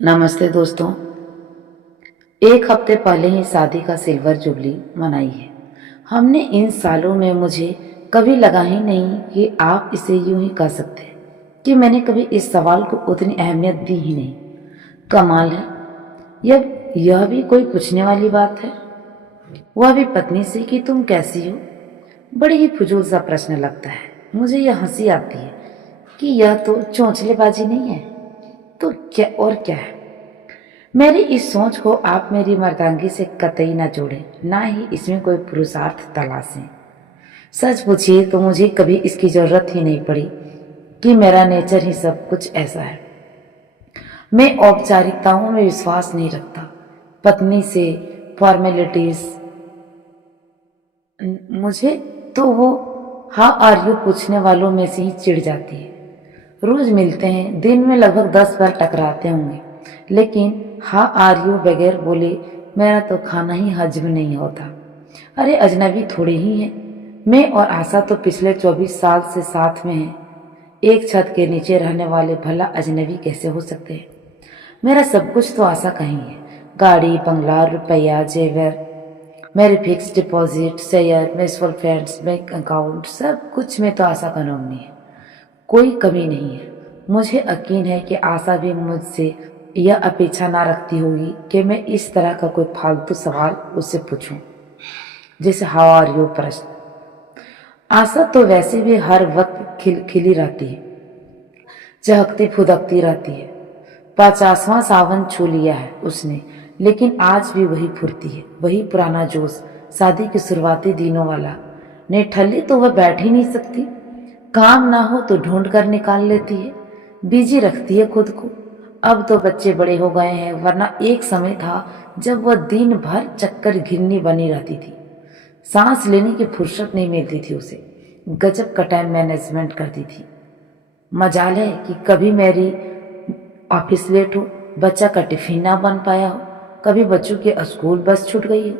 नमस्ते दोस्तों। एक हफ्ते पहले ही शादी का सिल्वर जुबली मनाई है। हमने इन सालों में मुझे कभी लगा ही नहीं कि आप इसे यूं ही कह सकते हैं कि मैंने कभी इस सवाल को उतनी अहमियत दी ही नहीं। कमाल है, यह भी कोई पूछने वाली बात है, वह भी पत्नी से कि तुम कैसी हो। बड़ी ही फजूल सा प्रश्न लगता है। मुझे यह हंसी आती है कि यह तो चौंचलेबाजी नहीं है तो क्या और क्या है। मेरी इस सोच को आप मेरी मर्दांगी से कतई न जोड़ें, ना ही इसमें कोई पुरुषार्थ तलाशें। सच पूछिए तो मुझे कभी इसकी जरूरत ही नहीं पड़ी कि मेरा नेचर ही सब कुछ ऐसा है। मैं औपचारिकताओं में विश्वास नहीं रखता। पत्नी से फॉर्मेलिटीज, मुझे तो वो हाउ आर यू पूछने वालों में से ही चिढ़ जाती है। रोज मिलते हैं, दिन में लगभग 10 बार टकराते होंगे, लेकिन हाउ आर यू बगैर बोले मेरा तो खाना ही हजम नहीं होता। अरे अजनबी थोड़े ही हैं। मैं और आशा तो पिछले 24 साल से साथ में हैं। एक छत के नीचे रहने वाले भला अजनबी कैसे हो सकते हैं। मेरा सब कुछ तो आशा का ही है। गाड़ी, बंगला, रुपया, जेवर, मेरे fix deposit, share, mutual funds, bank account, सब कुछ में तो आशा का नोमनी है। कोई कमी नहीं है। मुझे यकीन है कि आशा भी मुझसे यह अपेक्षा ना रखती होगी कि मैं इस तरह का कोई फालतू सवाल उससे पूछूं, जैसे हाउ आर यू प्रश्न। आशा तो वैसे भी हर वक्त खिली रहती है, चहकती फुदकती रहती है। 50वां सावन छू लिया है उसने, लेकिन आज भी वही फुर्ती है, वही पुराना जोश, शादी के शुरुआती दिनों वाला। निठल्ली तो वह बैठ ही नहीं सकती। काम ना हो तो ढूंढ कर निकाल लेती है, बिजी रखती है खुद को। अब तो बच्चे बड़े हो गए हैं, वरना एक समय था जब वह दिन भर चक्कर घिरनी बनी रहती थी। सांस लेने की फुर्सत नहीं मिलती थी उसे। गजब का टाइम मैनेजमेंट करती थी। मजाल है कि कभी मेरी ऑफिस लेट हो, बच्चा का टिफिन ना बन पाया हो, कभी बच्चों की स्कूल बस छूट गई हो।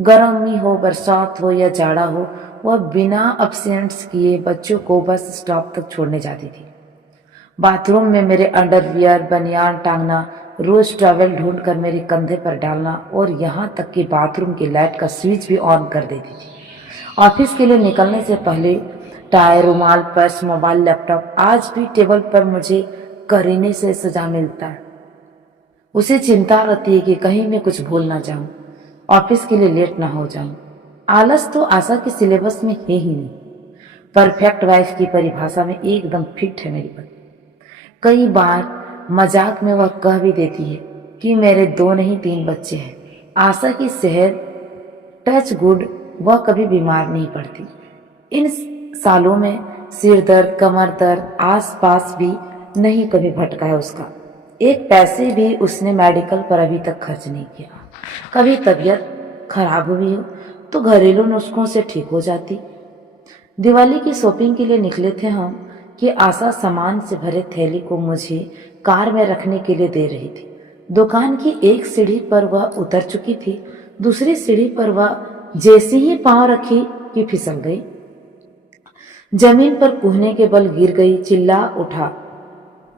गर्मी हो, बरसात हो या जाड़ा हो, वह बिना अब्सेंट्स किए बच्चों को बस स्टॉप तक छोड़ने जाती थी। बाथरूम में मेरे अंडरवियर बनियान टांगना, रोज टॉवेल ढूंढ कर मेरे कंधे पर डालना, और यहाँ तक कि बाथरूम की लाइट का स्विच भी ऑन कर देती थी। ऑफिस के लिए निकलने से पहले टाई, रुमाल, पर्स, मोबाइल, लैपटॉप आज भी टेबल पर मुझे करीने से सजा मिलता है। उसे चिंता रहती है कि कहीं मैं कुछ भूल ना जाऊं, ऑफिस के लिए लेट ना हो जाऊं। आलस तो आशा के सिलेबस में है ही नहीं। परफेक्ट वाइफ की परिभाषा में एकदम फिट है मेरी पत्नी। कई बार मजाक में वह कह भी देती है कि मेरे 2 नहीं 3 बच्चे हैं। आशा की सेहत टच गुड, वह कभी बीमार नहीं पड़ती। इन सालों में सिर दर्द, कमर दर्द आस पास भी नहीं कभी भटका है उसका। एक पैसे भी उसने मेडिकल पर अभी तक खर्च नहीं किया। कभी तबीयत खराब हुई हो तो घरेलू नुस्खों से ठीक हो जाती। दिवाली की शॉपिंग के लिए निकले थे हम कि आशा सामान से भरे थैली को मुझे कार में रखने के लिए दे रही थी। दुकान की एक सीढ़ी पर वह उतर चुकी थी, दूसरी सीढ़ी पर वह जैसे ही पांव रखी कि फिसल गई। जमीन पर कूदने के बल गिर गई, चिल्ला उठा,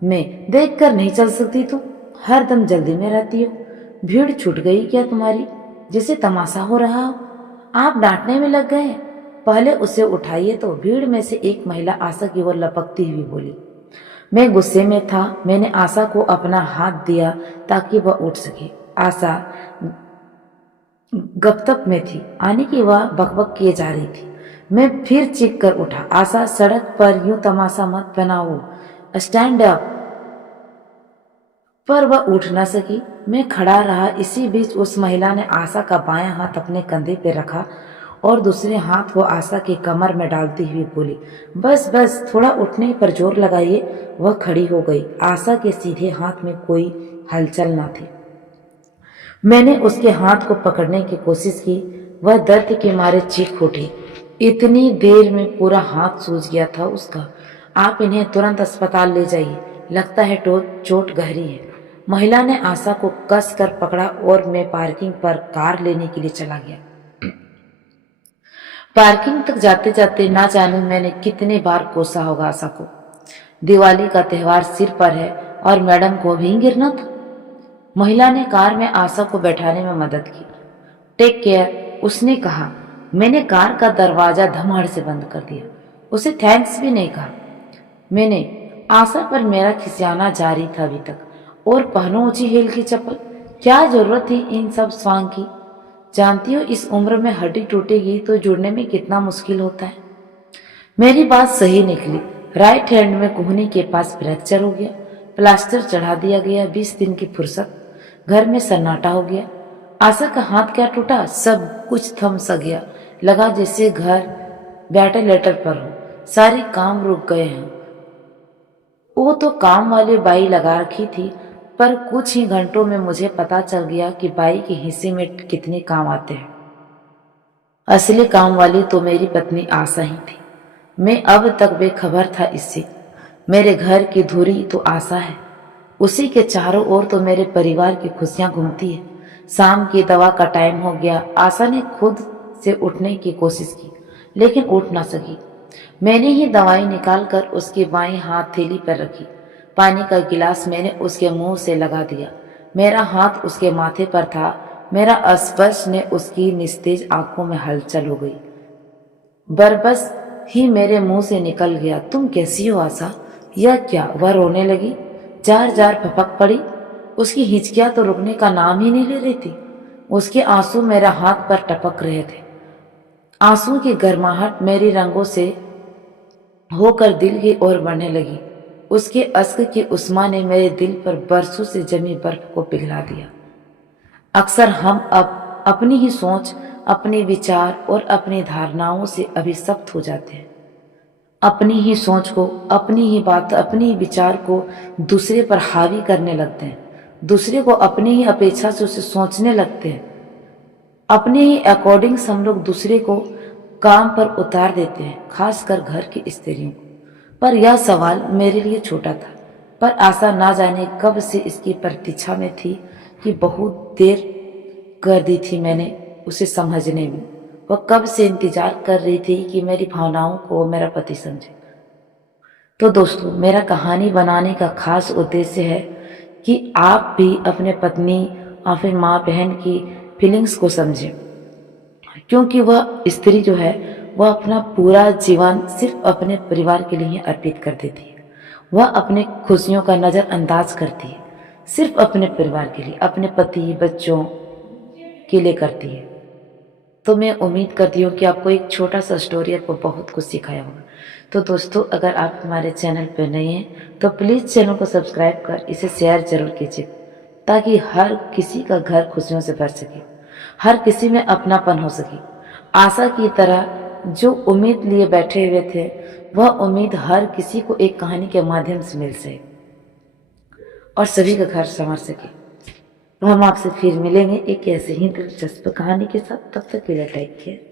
मैं देख कर नहीं चल सकती तुम, हर दम जल्दी में रहती हो। भीड़ छूट गई क्या तुम्हारी, जैसे तमाशा हो रहा हो। आप डांटने में लग गए। पहले उसे उठाइए। तो भीड़ में से एक महिला आशा की ओर लपकती हुई बोली। मैं गुस्से में था। मैंने आशा को अपना हाथ दिया ताकि वह उठ सके। आशा गपतप में थी, आने की वह बकबक किए जा रही थी। मैं फिर चीख कर उठा, आशा सड़क पर यूं तमाशा मत बनाओ, स्टैंड अप। पर वह उठ न सकी। मैं खड़ा रहा। इसी बीच उस महिला ने आशा का बायां हाथ अपने कंधे पर रखा और दूसरे हाथ को आशा की कमर में डालती हुई बोली, बस बस, थोड़ा उठने पर जोर लगाइए। वह खड़ी हो गई। आशा के सीधे हाथ में कोई हलचल न थी। मैंने उसके हाथ को पकड़ने की कोशिश की। वह दर्द के मारे चीख उठी। इतनी देर में पूरा हाथ सूज गया था उसका। आप इन्हें तुरंत अस्पताल ले जाइए, लगता है चोट गहरी है। महिला ने आशा को कस कर पकड़ा और मैं पार्किंग पर कार लेने के लिए चला गया। पार्किंग तक जाते जाते ना जाने मैंने कितने बार कोसा होगा आशा को। दिवाली का त्योहार सिर पर है और मैडम को भी गिरना था। महिला ने कार में आशा को बैठाने में मदद की। टेक केयर, उसने कहा। मैंने कार का दरवाजा धमाड़ से बंद कर दिया। उसे थैंक्स भी नहीं कहा। मैंने आशा पर मेरा खिसियाना जारी था अभी तक। और पहनो ऊंची हील की चप्पल, क्या जरूरत थी इन सब स्वांग की? जानती हो इस उम्र में हड्डी टूटेगी तो जुड़ने में कितना मुश्किल होता है। मेरी बात सही निकली। राइट हैंड में कोहनी के पास फ्रैक्चर हो गया। प्लास्टर चढ़ा दिया गया। 20 दिन की फुर्सत। घर में सन्नाटा हो गया। आशा का हाथ क्या टूटा, सब कुछ थम सा गया। लगा जैसे घर वेंटिलेटर पर हो, सारे काम रुक गए हैं। वो तो काम वाली बाई लगा रखी थी, पर कुछ ही घंटों में मुझे पता चल गया कि बाई के हिस्से में कितने काम आते हैं। असली काम वाली तो मेरी पत्नी आशा ही थी। मैं अब तक बेखबर था इससे। मेरे घर की धुरी तो आशा है। उसी के चारों ओर तो मेरे परिवार की खुशियां घूमती है। शाम की दवा का टाइम हो गया। आशा ने खुद से उठने की कोशिश की, लेकिन उठ ना सकी। मैंने ही दवाई निकालकर उसकी बाईं हाथ थैली पर रखी। पानी का गिलास मैंने उसके मुंह से लगा दिया। मेरा हाथ उसके माथे पर था। मेरा स्पर्श ने उसकी निस्तेज आंखों में हलचल हो गई। बरबस ही मेरे मुंह से निकल गया, तुम कैसी हो आशा? यह क्या? वह रोने लगी, जार जार फपक पड़ी। उसकी हिचकियां तो रुकने का नाम ही नहीं ले रही थी। उसके आंसू मेरे हाथ पर टपक रहे थे। आंसू की गर्माहट मेरी रंगों से होकर दिल की ओर बढ़ने लगी। उसके अश्क की उस्मा ने मेरे दिल पर बरसों से जमी बर्फ को पिघला दिया। अक्सर हम अपनी ही सोच, अपने विचार और अपनी धारणाओं से अभिशप्त हो जाते हैं। अपनी ही सोच को, अपनी ही बात, अपनी ही विचार को दूसरे पर हावी करने लगते हैं। दूसरे को अपनी ही अपेक्षा से उसे सोचने लगते हैं। अपने ही अकॉर्डिंग्स हम लोग दूसरे को काम पर उतार देते हैं, खासकर घर की स्त्रियों को। पर यह सवाल मेरे लिए छोटा था, पर आशा ना जाने कब से इसकी प्रतीक्षा में थी कि बहुत देर कर दी थी मैंने उसे समझने में। वह कब से इंतजार कर रही थी कि मेरी भावनाओं को मेरा पति समझे। तो दोस्तों, मेरा कहानी बनाने का खास उद्देश्य है कि आप भी अपने पत्नी और फिर माँ बहन की फीलिंग्स को समझें, क्योंकि वह स्त्री जो है वह अपना पूरा जीवन सिर्फ अपने परिवार के लिए अर्पित कर देती है। वह अपने खुशियों का नज़रअंदाज करती है, सिर्फ अपने परिवार के लिए, अपने पति बच्चों के लिए करती है। तो मैं उम्मीद करती हूँ कि आपको एक छोटा सा स्टोरी आपको बहुत कुछ सिखाया होगा। तो दोस्तों, अगर आप हमारे चैनल पर नए हैं तो प्लीज़ चैनल को सब्सक्राइब कर इसे शेयर जरूर कीजिए, ताकि हर किसी का घर खुशियों से भर सके, हर किसी में अपनापन हो सके। आशा की तरह जो उम्मीद लिए बैठे हुए थे, वह उम्मीद हर किसी को एक कहानी के माध्यम से मिल सके और सभी का घर संवर सके। तो हम आपसे फिर मिलेंगे एक ऐसे ही दिलचस्प कहानी के साथ। तब तक के लिए टेक केयर।